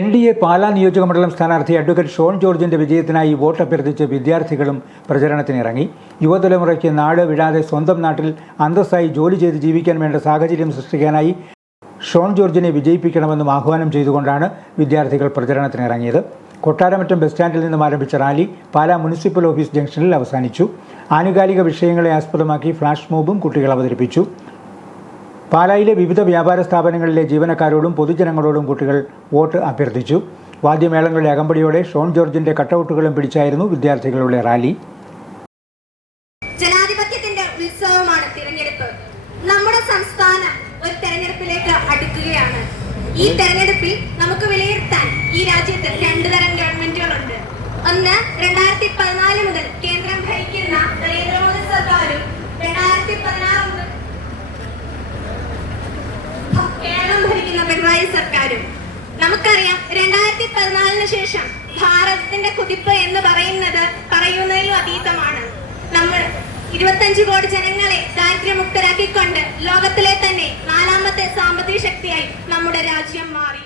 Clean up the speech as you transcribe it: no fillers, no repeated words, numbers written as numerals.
NDA Pala നിയോജകമണ്ഡലം സ്ഥാനാർത്ഥി advocate Sean ജോർജിന്റെ വിജയത്തിനായി വോട്ട് അഭ്യർത്ഥിച്ച് വിദ്യാർത്ഥികളും പ്രചരണത്തിനിറങ്ങി. യുവതലമുറയ്ക്ക് നാട് വിടാതെ സ്വന്തം നാട്ടിൽ അന്തസ്സായി ജോലി ചെയ്ത് ജീവിക്കാൻ വേണ്ട സാഹചര്യം സൃഷ്ടിക്കാനായി ഷോൺ ജോർജിനെ വിജയിപ്പിക്കണമെന്നും ആഹ്വാനം ചെയ്തുകൊണ്ടാണ് വിദ്യാർത്ഥികൾ പ്രചരണത്തിനിറങ്ങിയത്. കൊട്ടാരമറ്റം ബസ് സ്റ്റാൻഡിൽ നിന്നും ആരംഭിച്ച റാലി പാലാ മുനിസിപ്പൽ ഓഫീസ് ജംഗ്ഷനിൽ അവസാനിച്ചു. ആനുകാലിക വിഷയങ്ങളെ ആസ്പദമാക്കി ഫ്ലാഷ് മോബും കുട്ടികൾ അവതരിപ്പിച്ചു. പാലായിലെ വിവിധ വ്യാപാര സ്ഥാപനങ്ങളിലെ ജീവനക്കാരോടും പൊതുജനങ്ങളോടും കുട്ടികൾ വോട്ട് അഭ്യർത്ഥിച്ചു. വാദ്യമേളങ്ങളുടെ അകമ്പടിയോടെ ഷോൺ ജോർജിന്റെ കട്ടൗട്ടുകളും പിടിച്ചായിരുന്നു വിദ്യാർത്ഥികളുടെ റാലി. ജനാധിപത്യത്തിന്റെ ഉത്സവമാണ് തിരഞ്ഞെടുപ്പ്. നമ്മുടെ സംസ്ഥാനം ഒരു തെരഞ്ഞെടുപ്പിലേക്ക് അടുക്കുകയാണ്. ഈ തെരഞ്ഞെടുപ്പിൽ നമുക്ക് വിലയിരുത്താൻ ഈ രാജ്യത്ത് രണ്ടു തരം ഗവൺമെന്റുകളുണ്ട്. ഒന്ന്, 2014 മുതൽ കേന്ദ്രം ഭരിക്കുന്ന നരേന്ദ്രമോദി സർക്കാരും 2016 മുതൽ കേരളം ഭരിക്കുന്ന പിണറായി സർക്കാരും. നമുക്കറിയാം, 2014 ശേഷം ഭാരതത്തിന്റെ കുതിപ്പ് എന്ന് പറയുന്നതിലും അതീതമാണ്. നമ്മൾ 25 കോടി ജനങ്ങളെ ദാരിദ്ര്യമുക്തരാക്കിക്കൊണ്ട് ലോകത്തിലെ തന്നെ 4ാമത്തെ സാമ്പത്തിക ശക്തിയായി നമ്മുടെ രാജ്യം മാറി.